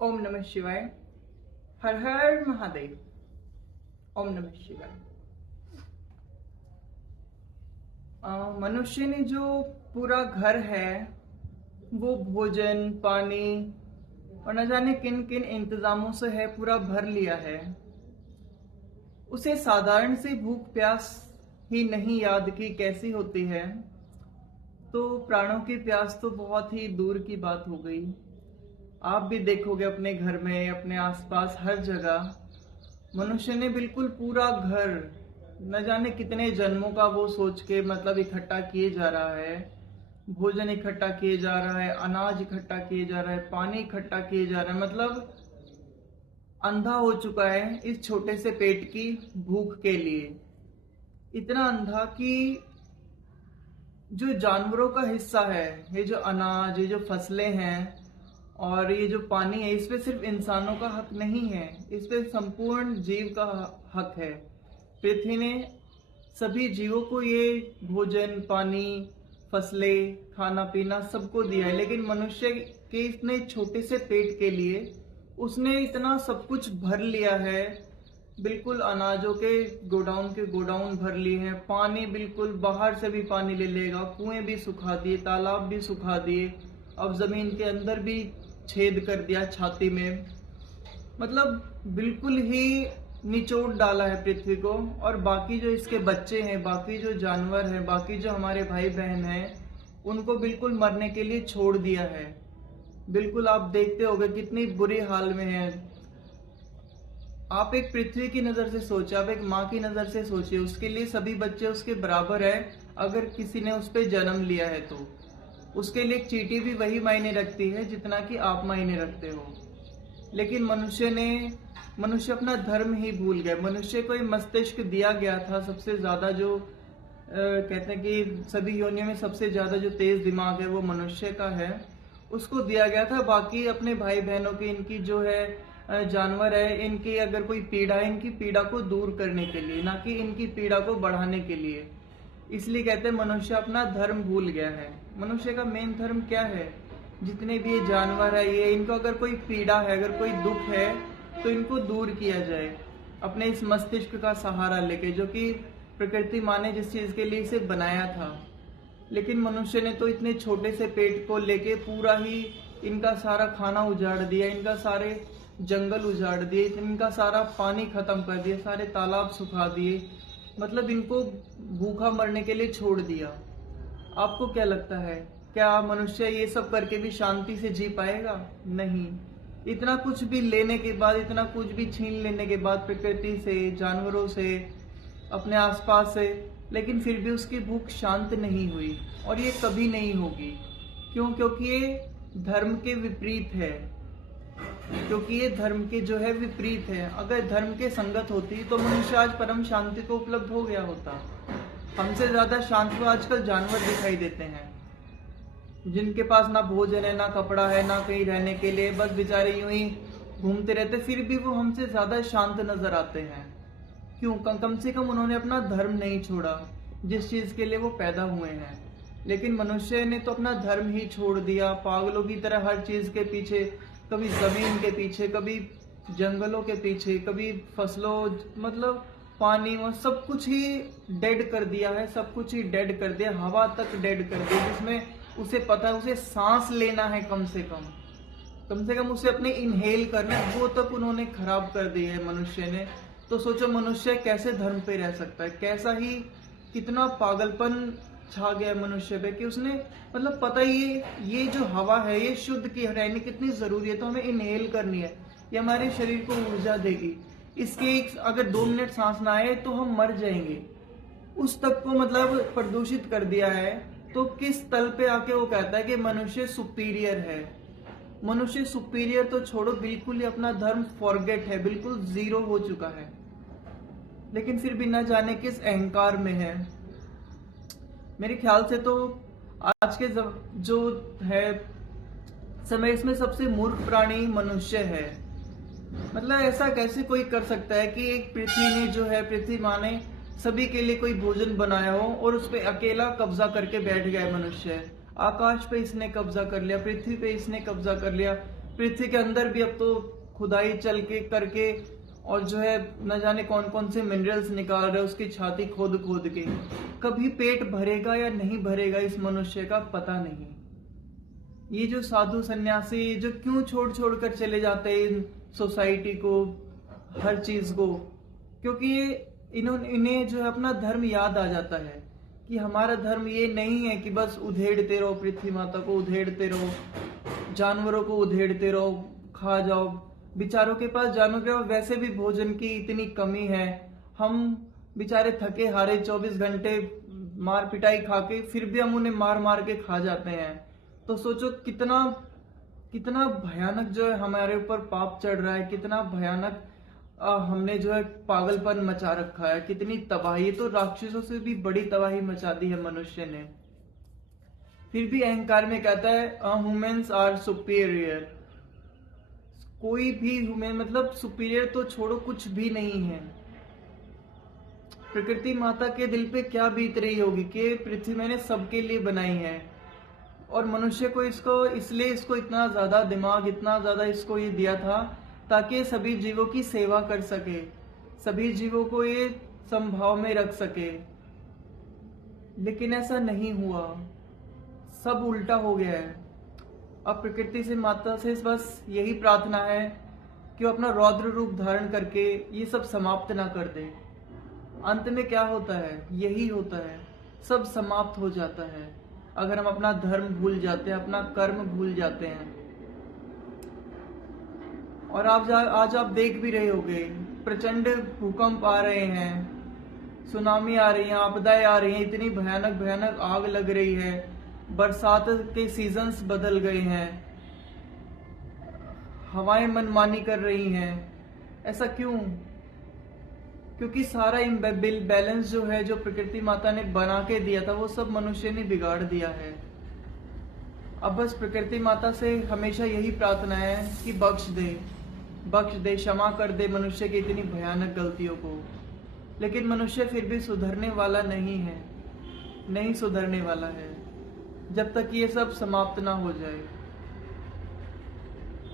ओम नमः शिवाय। हर हर महादेव। ओम नमः शिवाय। मनुष्य ने जो पूरा घर है वो भोजन, पानी और न जाने किन किन इंतजामों से है पूरा भर लिया है। उसे साधारण सी भूख प्यास ही नहीं याद कि कैसी होती है, तो प्राणों की प्यास तो बहुत ही दूर की बात हो गई। आप भी देखोगे अपने घर में, अपने आसपास, हर जगह मनुष्य ने बिल्कुल पूरा घर न जाने कितने जन्मों का वो सोच के इकट्ठा किए जा रहा है। भोजन इकट्ठा किए जा रहा है, अनाज इकट्ठा किए जा रहा है, पानी इकट्ठा किए जा रहा है। अंधा हो चुका है इस छोटे से पेट की भूख के लिए। इतना अंधा कि जो जानवरों का हिस्सा है, ये जो अनाज, ये जो फसलें हैं और ये जो पानी है, इस पे सिर्फ इंसानों का हक नहीं है, इस पे संपूर्ण जीव का हक है। पृथ्वी ने सभी जीवों को ये भोजन, पानी, फसलें, खाना पीना सबको दिया है, लेकिन मनुष्य के इतने छोटे से पेट के लिए उसने इतना सब कुछ भर लिया है। बिल्कुल अनाजों के गोडाउन भर लिए हैं। पानी बिल्कुल बाहर से भी पानी ले लेगा, कुएं भी सुखा दिए, तालाब भी सुखा दिए, अब जमीन के अंदर भी छेद कर दिया छाती में। बिल्कुल ही निचोड़ डाला है पृथ्वी को। और बाकी जो इसके बच्चे हैं, बाकी जो जानवर हैं, बाकी जो हमारे भाई बहन हैं, उनको बिल्कुल मरने के लिए छोड़ दिया है। बिल्कुल आप देखते होंगे कितनी बुरी हाल में है। आप एक पृथ्वी की नजर से सोचिए, आप एक माँ की नजर से सोचिए, उसके लिए सभी बच्चे उसके बराबर है। अगर किसी ने उस पर जन्म लिया है तो उसके लिए एक चींटी भी वही मायने रखती है जितना कि आप मायने रखते हो। लेकिन मनुष्य अपना धर्म ही भूल गया। मनुष्य को मस्तिष्क दिया गया था सबसे ज्यादा, जो कहते हैं कि सभी योनियों में सबसे ज्यादा जो तेज दिमाग है वो मनुष्य का है, उसको दिया गया था। बाकी अपने भाई बहनों की, इनकी जो है जानवर है, इनकी अगर कोई पीड़ा है, इनकी पीड़ा को दूर करने के लिए, ना कि इनकी पीड़ा को बढ़ाने के लिए। इसलिए कहते हैं मनुष्य अपना धर्म भूल गया है। मनुष्य का मेन धर्म क्या है? जितने भी ये जानवर है, ये इनको अगर कोई पीड़ा है, अगर कोई दुख है, तो इनको दूर किया जाए अपने इस मस्तिष्क का सहारा लेके, जो कि प्रकृति माँ ने जिस चीज के लिए इसे बनाया था। लेकिन मनुष्य ने तो इतने छोटे से पेट को लेके पूरा ही इनका सारा खाना उजाड़ दिया, इनका सारे जंगल उजाड़ दिए, इनका सारा पानी खत्म कर दिया, सारे तालाब सुखा दिए, इनको भूखा मरने के लिए छोड़ दिया। आपको क्या लगता है, क्या मनुष्य ये सब करके भी शांति से जी पाएगा? नहीं। इतना कुछ भी लेने के बाद, इतना कुछ भी छीन लेने के बाद प्रकृति से, जानवरों से, अपने आसपास से, लेकिन फिर भी उसकी भूख शांत नहीं हुई, और ये कभी नहीं होगी। क्यों? क्योंकि ये धर्म के विपरीत है। क्योंकि ये धर्म के जो है विपरीत है। अगर धर्म के संगत होती तो मनुष्य आज परम शांति को उपलब्ध हो गया होता। हमसे ज्यादा शांत तो आजकल जानवर दिखाई देते हैं, जिनके पास ना भोजन है, ना कपड़ा है, ना कहीं रहने के लिए, बस बेचारे यूं ही घूमते रहते, फिर भी वो हमसे ज्यादा शांत नजर आते हैं। क्यों? कम से कम उन्होंने अपना धर्म नहीं छोड़ा जिस चीज के लिए वो पैदा हुए हैं। लेकिन मनुष्य ने तो अपना धर्म ही छोड़ दिया, पागलों की तरह हर चीज के पीछे, कभी जमीन के पीछे, कभी जंगलों के पीछे, कभी फसलों, पानी में, सब कुछ ही डेड कर दिया है, सब कुछ ही डेड कर दिया, हवा तक डेड कर दी, जिसमें उसे पता है उसे सांस लेना है, कम से कम उसे अपने इनहेल करना है, वो तक उन्होंने खराब कर दिया है मनुष्य ने। तो सोचो मनुष्य कैसे धर्म पे रह सकता है, कैसा ही, कितना पागलपन छा गया मनुष्य पे कि उसने पता ही ये जो हवा है ये शुद्ध की रहनी कितनी जरूरी है, तो हमें इनहेल करनी है, ये हमारे शरीर को ऊर्जा देगी। इसके अगर 2 मिनट सांस ना आए तो हम मर जाएंगे। उस तक को प्रदूषित कर दिया है। तो किस तल पे आके वो कहता है कि मनुष्य सुपीरियर है? मनुष्य सुपीरियर तो छोड़ो, बिल्कुल ही अपना धर्म फॉरगेट है, बिल्कुल जीरो हो चुका है। लेकिन फिर भी न जाने किस अहंकार में है। मेरे ख्याल से तो आज के जो है समय, इसमें सबसे मूर्ख प्राणी मनुष्य है। ऐसा कैसे कोई कर सकता है कि एक पृथ्वी ने जो है, पृथ्वी माँ ने सभी के लिए कोई भोजन बनाया हो और उस पर अकेला कब्जा करके बैठ गया मनुष्य। आकाश पे इसने कब्जा कर लिया, पृथ्वी पे इसने कब्जा कर लिया, पृथ्वी के अंदर भी अब तो खुदाई चल के करके और जो है न जाने कौन कौन से मिनरल्स निकाल रहे, उसकी छाती खोद खोद के। कभी पेट भरेगा या नहीं भरेगा इस मनुष्य का पता नहीं। ये जो साधु सन्यासी जो क्यों छोड़ छोड़ कर चले जाते हैं इन सोसाइटी को, हर चीज को, क्योंकि इन्हें जो है अपना धर्म याद आ जाता है कि हमारा धर्म ये नहीं है कि बस उधेड़ते रहो, पृथ्वी माता को उधेड़ते रहो, जानवरों को उधेड़ते रहो, खा जाओ। बेचारों के पास जानवरों के पास वैसे भी भोजन की इतनी कमी है, हम बेचारे थके हारे 24 घंटे मार पिटाई खा के फिर भी हम उन्हें मार मार के खा जाते हैं। तो सोचो कितना कितना भयानक जो है हमारे ऊपर पाप चढ़ रहा है, कितना भयानक हमने जो है पागलपन मचा रखा है, कितनी तबाही। तो राक्षसों से भी बड़ी तबाही मचा दी है मनुष्य ने। फिर भी अहंकार में कहता है ह्यूमंस आर सुपीरियर। कोई भी ह्यूमन मतलब सुपीरियर तो छोड़ो, कुछ भी नहीं है। प्रकृति माता के दिल पे क्या बीत रही होगी कि पृथ्वी मैंने सबके लिए बनाई है और मनुष्य को इसलिए इसको इतना ज्यादा दिमाग, इतना ज्यादा इसको ये दिया था ताकि सभी जीवों की सेवा कर सके, सभी जीवों को ये समभाव में रख सके। लेकिन ऐसा नहीं हुआ, सब उल्टा हो गया है। अब प्रकृति से माता से बस यही प्रार्थना है कि वो अपना रौद्र रूप धारण करके ये सब समाप्त ना कर दे। अंत में क्या होता है? यही होता है, सब समाप्त हो जाता है अगर हम अपना धर्म भूल जाते हैं, अपना कर्म भूल जाते हैं। और आज आप देख भी रहे होंगे, प्रचंड भूकंप आ रहे हैं, सुनामी आ रही है, आपदाएं आ रही हैं, इतनी भयानक भयानक आग लग रही है, बरसात के सीजन्स बदल गए हैं, हवाएं मनमानी कर रही हैं। ऐसा क्यों? क्योंकि सारा बैलेंस जो है, जो प्रकृति माता ने बना के दिया था, वो सब मनुष्य ने बिगाड़ दिया है। अब बस प्रकृति माता से हमेशा यही प्रार्थना है कि बख्श दे, क्षमा कर दे मनुष्य की इतनी भयानक गलतियों को। लेकिन मनुष्य फिर भी सुधरने वाला नहीं सुधरने वाला है जब तक ये सब समाप्त ना हो जाए।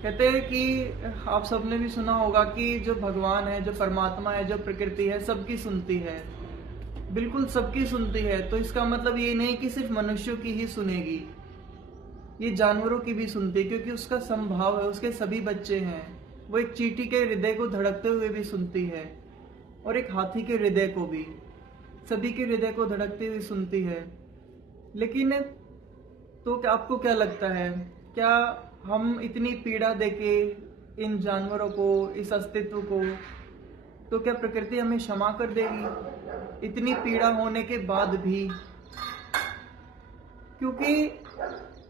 कहते हैं कि आप सबने भी सुना होगा कि जो भगवान है, जो परमात्मा है, जो प्रकृति है, सबकी सुनती है, बिल्कुल सबकी सुनती है। तो इसका मतलब ये नहीं कि सिर्फ मनुष्यों की ही सुनेगी, ये जानवरों की भी सुनती है, क्योंकि उसका समभाव है, उसके सभी बच्चे हैं। वो एक चींटी के हृदय को धड़कते हुए भी सुनती है और एक हाथी के हृदय को भी, सभी के हृदय को धड़कते हुए सुनती है। लेकिन तो आपको क्या लगता है, क्या हम इतनी पीड़ा देके इन जानवरों को, इस अस्तित्व को, तो क्या प्रकृति हमें क्षमा कर देगी इतनी पीड़ा होने के बाद भी? क्योंकि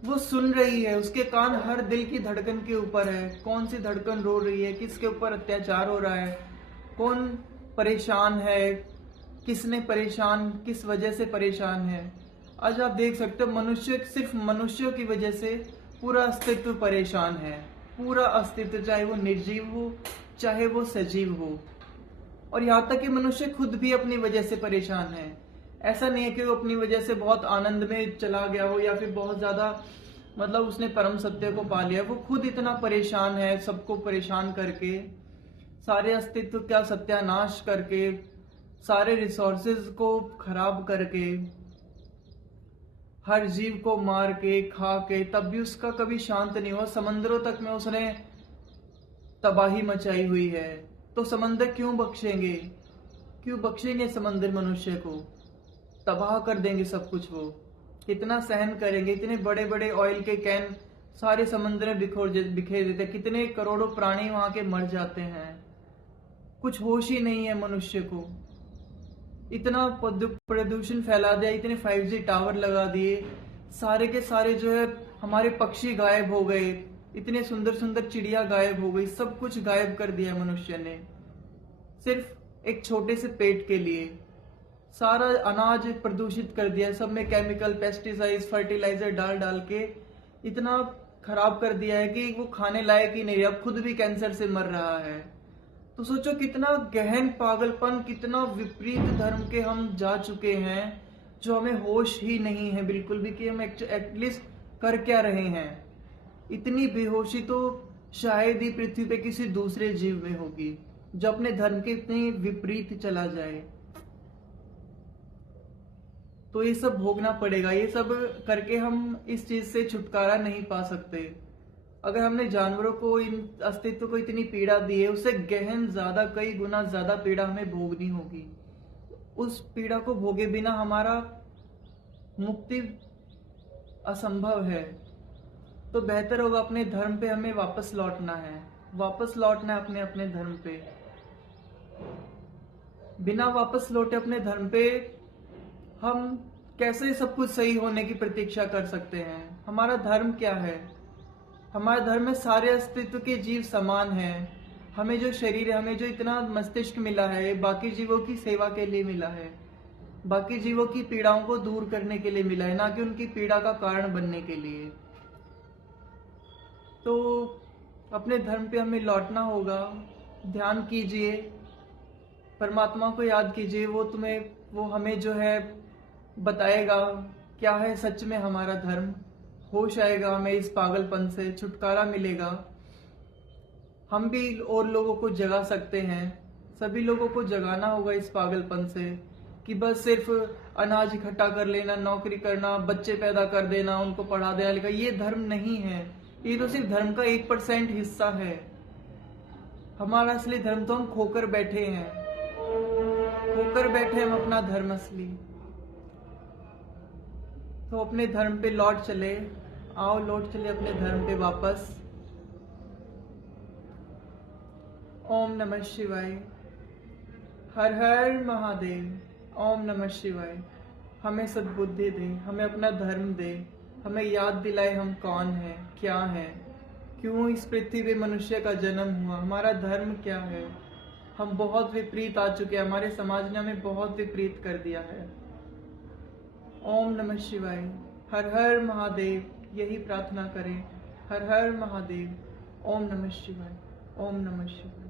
वो सुन रही है, उसके कान हर दिल की धड़कन के ऊपर है। कौन सी धड़कन रो रही है, किसके ऊपर अत्याचार हो रहा है, कौन परेशान है, किसने परेशान, किस वजह से परेशान है। आज आप देख सकते हो मनुष्य, सिर्फ मनुष्यों की वजह से पूरा अस्तित्व परेशान है, पूरा अस्तित्व, चाहे वो निर्जीव हो चाहे वो सजीव हो। और यहाँ तक कि मनुष्य खुद भी अपनी वजह से परेशान है। ऐसा नहीं है कि वो अपनी वजह से बहुत आनंद में चला गया हो या फिर बहुत ज्यादा मतलब उसने परम सत्य को पा लिया। वो खुद इतना परेशान है, सबको परेशान करके, सारे अस्तित्व का सत्यानाश करके, सारे रिसोर्सेज को खराब करके, हर जीव को मार के, खा के, तब भी उसका कभी शांत नहीं हुआ। समंदरों तक में उसने तबाही मचाई हुई है। तो समंदर क्यों बख्शेंगे? क्यों बख्शेंगे समंदर मनुष्य को? तबाह कर देंगे सब कुछ। वो कितना सहन करेंगे? इतने बड़े बड़े ऑयल के कैन सारे समंदर में बिखेर देते, कितने करोड़ों प्राणी वहां के मर जाते हैं। कुछ होश ही नहीं है मनुष्य को। इतना प्रदूषण फैला दिया, इतने 5G टावर लगा दिए, सारे के सारे जो है हमारे पक्षी गायब हो गए, इतने सुंदर सुंदर चिड़िया गायब हो गई, सब कुछ गायब कर दिया मनुष्य ने, सिर्फ एक छोटे से पेट के लिए। सारा अनाज प्रदूषित कर दिया, सब में केमिकल, पेस्टिसाइड, फर्टिलाइजर डाल डाल के इतना खराब कर दिया है कि वो खाने लायक ही नहीं, अब खुद भी कैंसर से मर रहा है। तो सोचो कितना गहन पागलपन, कितना विपरीत धर्म के हम जा चुके हैं, जो हमें होश ही नहीं है बिल्कुल भी कि हम एटलीस्ट कर क्या रहे हैं। इतनी बेहोशी तो शायद ही पृथ्वी पे किसी दूसरे जीव में होगी जो अपने धर्म के इतने विपरीत चला जाए। तो ये सब भोगना पड़ेगा, ये सब करके हम इस चीज से छुटकारा नहीं पा सकते। अगर हमने जानवरों को, इन अस्तित्व को इतनी पीड़ा दी है, उससे गहन ज्यादा, कई गुना ज्यादा पीड़ा हमें भोगनी होगी। उस पीड़ा को भोगे बिना हमारा मुक्ति असंभव है। तो बेहतर होगा अपने धर्म पे हमें वापस लौटना है, वापस लौटना है अपने अपने धर्म पे। बिना वापस लौटे अपने धर्म पे हम कैसे सब कुछ सही होने की प्रतीक्षा कर सकते हैं? हमारा धर्म क्या है? हमारे धर्म में सारे अस्तित्व के जीव समान हैं। हमें जो शरीर है, हमें जो इतना मस्तिष्क मिला है, बाकी जीवों की सेवा के लिए मिला है, बाकी जीवों की पीड़ाओं को दूर करने के लिए मिला है, ना कि उनकी पीड़ा का कारण बनने के लिए। तो अपने धर्म पे हमें लौटना होगा। ध्यान कीजिए, परमात्मा को याद कीजिए, वो हमें जो है बताएगा क्या है सच में हमारा धर्म। होश आएगा, हमें इस पागलपन से छुटकारा मिलेगा। हम भी और लोगों को जगा सकते हैं। सभी लोगों को जगाना होगा इस पागलपन से कि बस सिर्फ अनाज इकट्ठा कर लेना, नौकरी करना, बच्चे पैदा कर देना, उनको पढ़ा देना लिखा, ये धर्म नहीं है। ये तो सिर्फ धर्म का 1% हिस्सा है। हमारा असली धर्म तो हम खोकर बैठे हैं, खोकर बैठे हम अपना धर्म असली। तो अपने धर्म पे लौट चले, आओ लौट चले अपने धर्म पे वापस। ओम नमः शिवाय। हर हर महादेव। ओम नमः शिवाय। हमें सद्बुद्धि दे, हमें अपना धर्म दे, हमें याद दिलाए हम कौन हैं, क्या हैं, क्यों इस पृथ्वी पे मनुष्य का जन्म हुआ, हमारा धर्म क्या है। हम बहुत विपरीत आ चुके हैं, हमारे समाज ने हमें बहुत विपरीत कर दिया है। ओम नमः शिवाय। हर हर महादेव। यही प्रार्थना करें, हर हर महादेव। ओम नमः शिवाय। ओम नमः शिवाय।